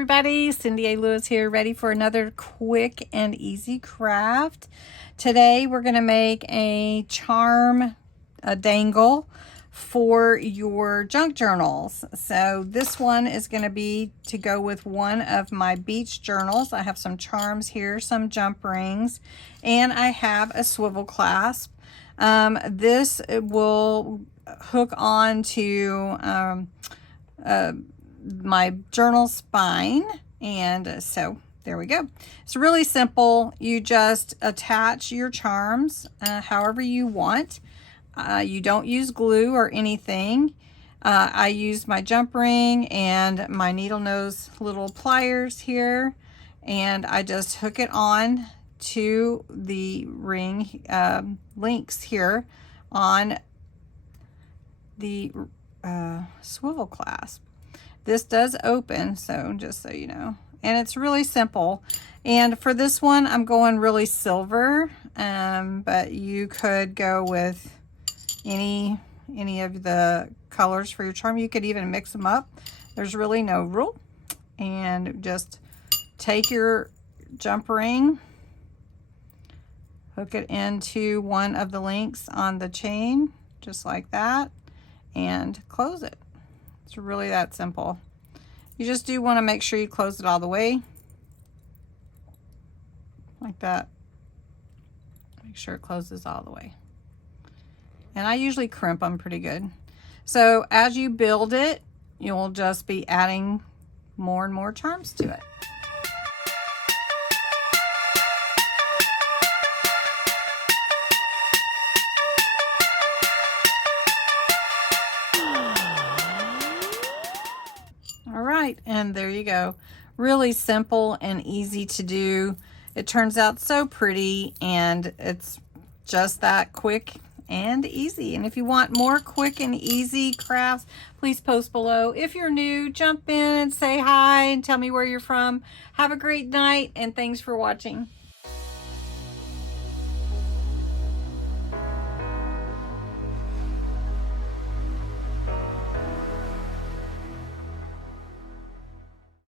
everybody, Cindy A. Lewis here, ready for another quick and easy craft. Today we're going to make a charm, a dangle for your junk journals. So this one is going to be to go with one of my beach journals. I have some charms here, some jump rings, and I have a swivel clasp. This will hook on to my journal spine, and so there we go. It's really simple. You just attach your charms however you want. You don't use glue or anything. I used my jump ring and my needle nose little pliers here, and I just hook it on to the ring links here on the swivel clasp. This does open, so just so you know, and it's really simple. And for this one I'm going really silver, but you could go with any of the colors for your charm. You could even mix them up. There's really no rule. And just take your jump ring, hook it into one of the links on the chain just like that, and close it. It's really that simple. You just do want to make sure you close it all the way like that. Make sure it closes all the way. And I usually crimp them pretty good. So as you build it, you'll just be adding more and more charms to it. All right, and there you go. Really simple and easy to do. It turns out so pretty, and it's just that quick and easy. And if you want more quick and easy crafts, please post below. If you're new, jump in and say hi and tell me where you're from. Have a great night, and thanks for watching.